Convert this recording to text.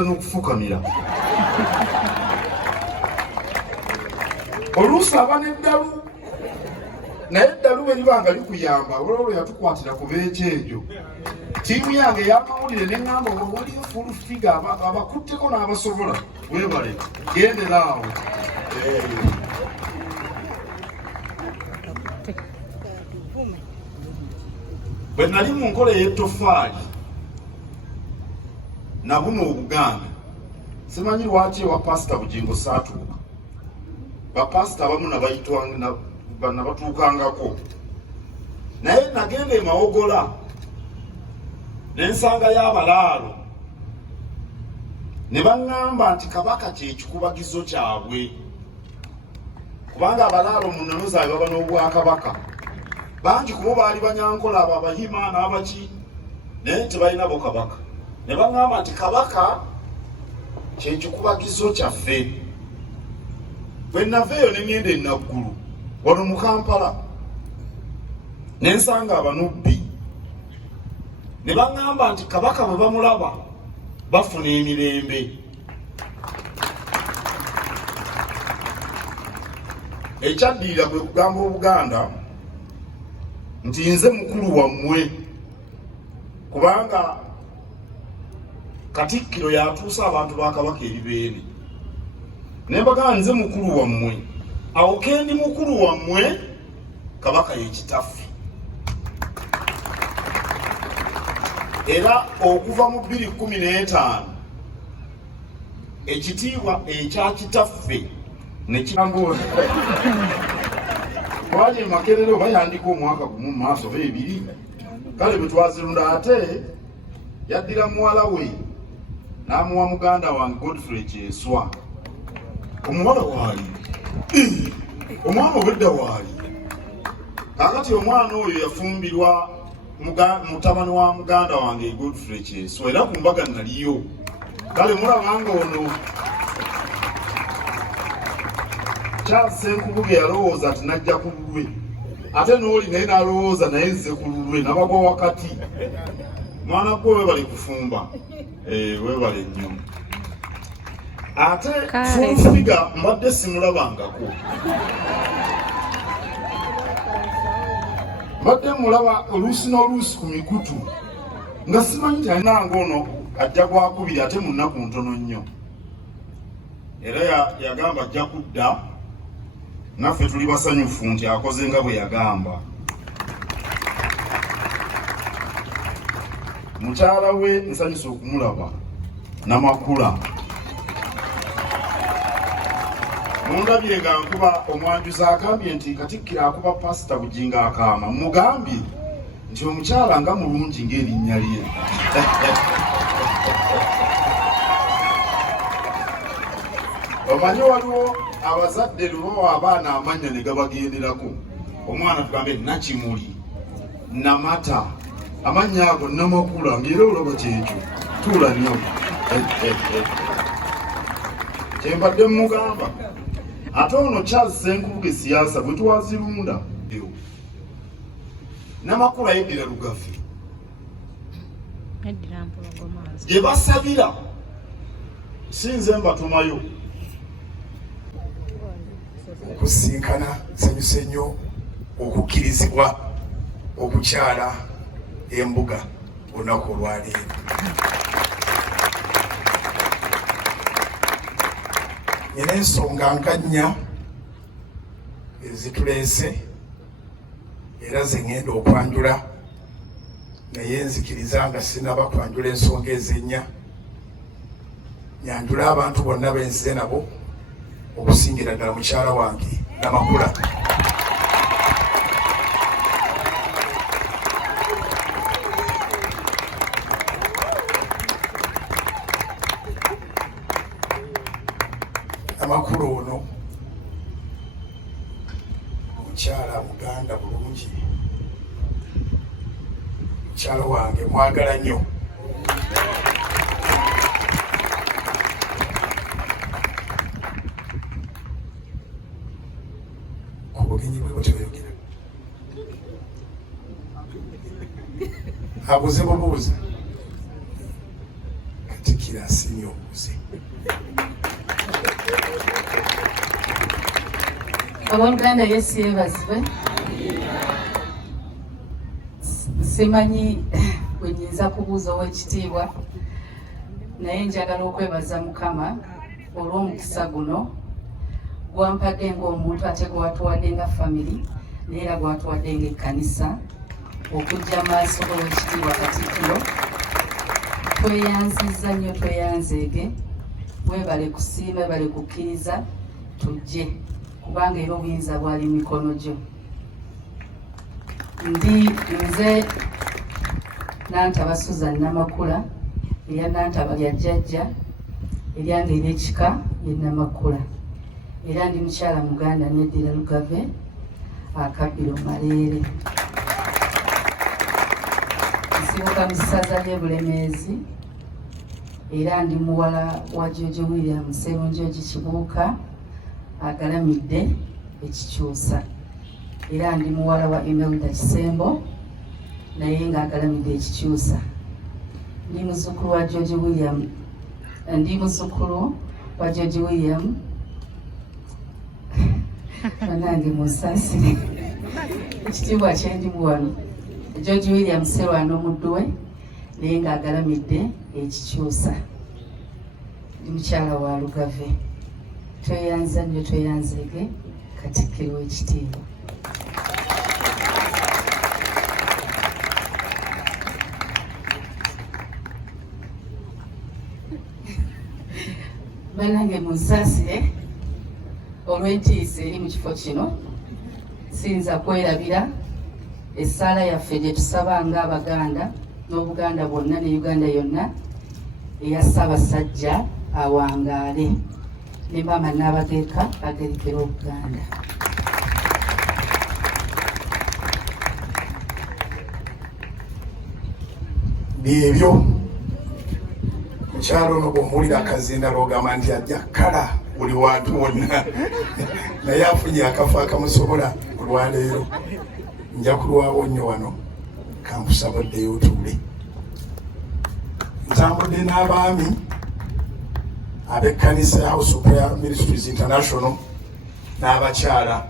n'okufukamira oluusi aba n'eddalu naye eddalu bwe liba nga likuyamba olwolwo yatukwatira ku beekyejo tiimu yange y'amawulire ne ŋŋamba waliyo full figure abakutteko n'abasobola weebale gendera awo bwe nali mu nkola ey'ettofaali na buno Obuganda simanyi lwaki ewa pasita Bugingo saatuuka bapasita abamu nabatuukangako naye nagenda emawogola n'ensanga y'abalaalo ne baŋŋamba nti Kabaka kyekikubagizo kyabwe kubanga abalaalo mu nnono zaabwe baba n'obwakabaka bangi kubo baali banyankola abo Abahima n'abaki naye tebalinabo Kabaka ne baŋŋamba nti Kabaka kyekikubagizo kyaffe bwe nnaveeyo ne ŋŋenda e Naggulu wano mu Kampala ne nsanga abanubbi ne baŋŋamba nti Kabaka bwe bamulaba bafuna emirembe ekyaddirira bwe kugamba Obuganda nti nze mukulu wammwe kubanga Katikkiro yatuusa abantu ba Kabaka eribeene ne mbagamba nze mukulu wammwe awo kendi mukulu wammwe Kabaka yekitaffe era okuva mu 2015 ekitiibwa ekya kitaffe ne kirango waje Makerere oba yandika omwaka gumu mu maaso oba ebiri kale bwe twazirunda ate yaddira muwala we n'amuwa muganda wange Godfrey Kyeswa omuwala waali omwana obedda waali kakati omwana oyo yafumbirwa mutabani wa muganda wange Godfrey Kyeswa era ku mbaga naliyo kale mulabanga ono Charles Senkubuge yalowooza ati najja ku lulwe ate n'oli naye n'alowooza naye nze ku lulwe nabagwa wakati mwana gwe webale kufumba webale nnyo ate fufiga mbadde simulabangako mbadde mulaba oluusi n'oluusi ku mikutu nga simanyi nti alinanga ono ajja gwakubiri ate mu nnaku ntono nnyo era yagamba ajja kudda naffe tuli basanyufu nti akoze nga bwe yagamba mukyala we nsanyusa okumulaba Namakula mundabye nga nkuba omwanjuzi agambye nti Katikkiro akuba pasita Bugingo akaama mugambye nti omukyala nga mulungi ng'erinnya lye omanyi waliwo abazadde lubawo abaana amannya ne gabagenderako omwana tugambe Nakimuli Namata amannya ago Namakula ng'era olaba kyekyo tuula nnyo kyembadde mugamba ate ono Charles Senkubuge siyaasa bwe twazirunda Namakula yeddira Lugave gye basabira sinze mbatumayo okusinkana nsanyuse nnyo okukkirizibwa okukyala embuga olunaku olwaleero nina ensonga nkannya ezituleese era ze ŋŋenda okwanjula naye nzikiriza nga sinaba kwanjula ensonga ezennya nyanjula abantu bonna benzize nabo okusingira ddala mukyala wange Namakula Namakula ono mukyala muganda bulungi mukyala wange mwagala nnyo kubugenyi bwe buteyogera abuze bubuuza Katikkiro asimye batuuze. Abooluganda Yesu yeebazibwe. Simanyi bwe nyinza kubuuza ow'ekitiibwa naye njagala okwebaza Mukama olw'omukisa guno gwampadde ng'omuntu ate gwatuwadde nga family neera gwatuwadde ng'ekkanisa okujja maaso g'owekitiibwa Katikkiro. Tweyanzizza nnyo, tweyanzeege, webale kusiima, webale kukkiriza tujje kubanga era obuyinza bwali mu mikono gyo. Nze Nantaba Susan Namakula, erya Nantaba lya jjajja, eryange ery'ekika ye Namakula, era ndi mukyala muganda Neddira Lugave Akabbiro Maleere. Nsibuka mu ssaza ly'e Bulemeezi era ndi muwala wa George William Sserunjogi Kibuuka agalamidde ekikyusa, era ndi muwala wa Imelda Kisembo naye ng'agalamidde ekikyusa. Ndi muzzukulu wa George William, ndi muzzukulu wa George William nange musaasire ekitiibwa kyendimu wano, George William Sserwana omuddu we naye ng'agalamidde ekikyusa. Ndi mukyala wa Lugave. Tweyanza nnyo, tweyanzeege Katikkiro w'ekitiibwa. Bannange munsaasire olw'entiisa eri mu kifo kino. Siyinza kwerabira essaala yaffe gye tusaba ng'Abaganda n'Obuganda bwonna ne Uganda yonna eya Ssaabasajja awangaale ne Maama Nnabagereka agerekera Obuganda. Byebyo mukyalo ono bw'omuwulira akazinda lw'ogamba nti ajja kkala buli wantu wonna naye afunye akafo akamusobola olwaleero. Nja kulwawo nnyo wano, kankusabaddeyo otuule. Ntambudde n'abaami ab'ekkanisa House of Prayer Ministries International n'abakyala